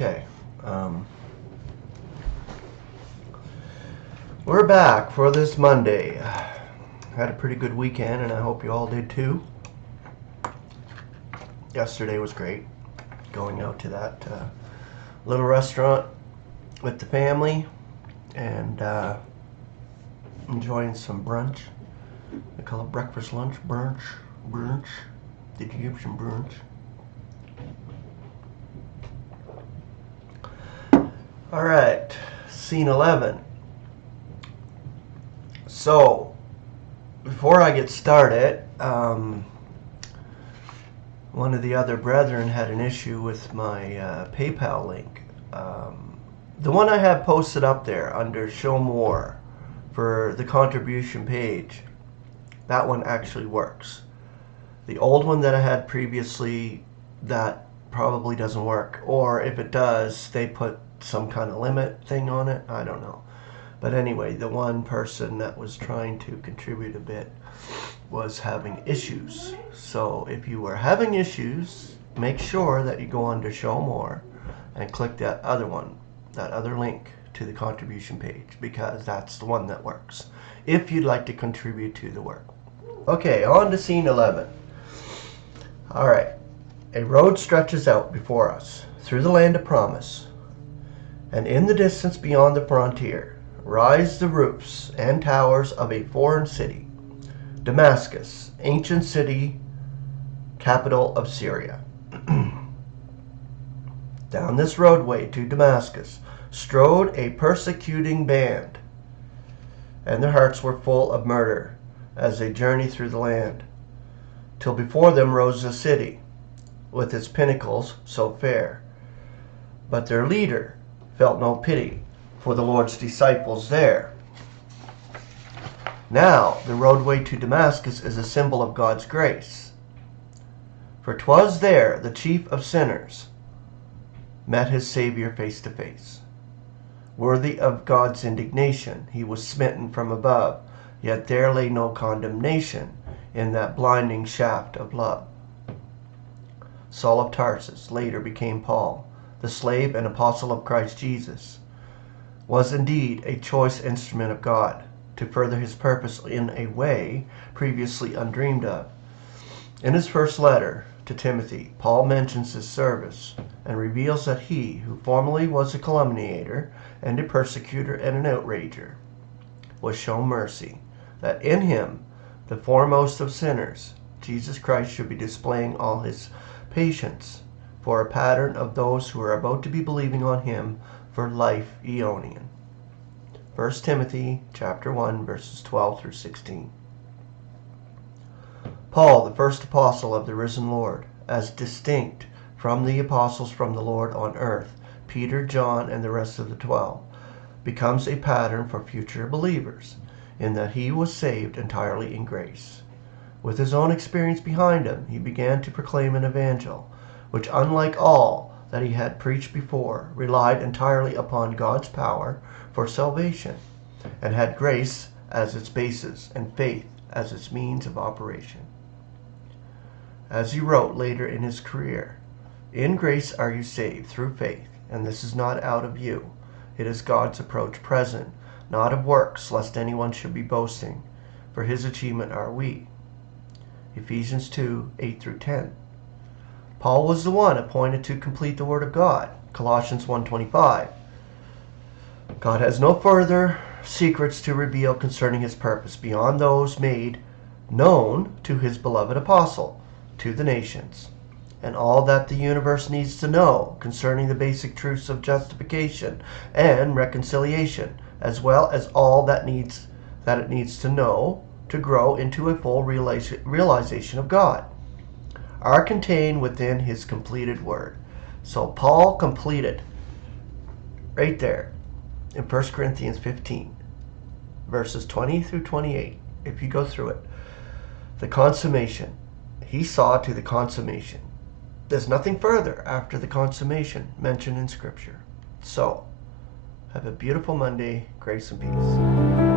Okay. We're back for this Monday. Had a pretty good weekend, and I hope you all did too. Yesterday was great. Going out to that little restaurant with the family and enjoying some brunch. They call it breakfast, lunch, brunch. Did you give some brunch? All right, scene 11. So, before I get started, one of the other brethren had an issue with my PayPal link. The one I have posted up there under Show More for the contribution page, that one actually works. The old one that I had previously, that probably doesn't work. Or if it does, they put some kind of limit thing on it. I don't know. But anyway, the one person that was trying to contribute a bit was having issues. So if you were having issues, make sure that you go under Show More and click that other one, that other link to the contribution page, because that's the one that works if you'd like to contribute to the work. Okay, on to scene 11. All right. A road stretches out before us through the land of promise, and in the distance beyond the frontier rise the roofs and towers of a foreign city, Damascus, ancient city, capital of Syria. Down this roadway to Damascus strode a persecuting band, and their hearts were full of murder as they journeyed through the land, till before them rose the city, with its pinnacles so fair. But their leader felt no pity for the Lord's disciples there. Now the roadway to Damascus is a symbol of God's grace. For 'twas there the chief of sinners met his Savior face to face. Worthy of God's indignation, he was smitten from above, yet there lay no condemnation in that blinding shaft of love. Saul of Tarsus later became Paul, the slave and apostle of Christ Jesus, was indeed a choice instrument of God to further his purpose in a way previously undreamed of. In his first letter to Timothy, Paul mentions his service and reveals that he, who formerly was a calumniator and a persecutor and an outrager, was shown mercy, that in him, the foremost of sinners, Jesus Christ should be displaying all his patience for a pattern of those who are about to be believing on him for life Aeonian. 1 Timothy chapter 1, verses 12 through 16. Paul, the first apostle of the risen Lord, as distinct from the apostles from the Lord on earth, Peter, John, and the rest of the 12, becomes a pattern for future believers, in that he was saved entirely in grace. With his own experience behind him, he began to proclaim an evangel, which, unlike all that he had preached before, relied entirely upon God's power for salvation, and had grace as its basis and faith as its means of operation. As he wrote later in his career, "In grace are you saved through faith, and this is not out of you. It is God's approach present, not of works, lest anyone should be boasting. For his achievement are we." Ephesians 2, 8 through 10. Paul was the one appointed to complete the Word of God. Colossians 1:25. God has no further secrets to reveal concerning his purpose beyond those made known to his beloved apostle, to the nations. And all that the universe needs to know concerning the basic truths of justification and reconciliation, as well as all that it needs to know to grow into a full realization of God, are contained within his completed word. So Paul completed right there in 1 Corinthians 15, verses 20 through 28. If you go through it, the consummation. He saw to the consummation. There's nothing further after the consummation mentioned in Scripture. So, have a beautiful Monday. Grace and peace.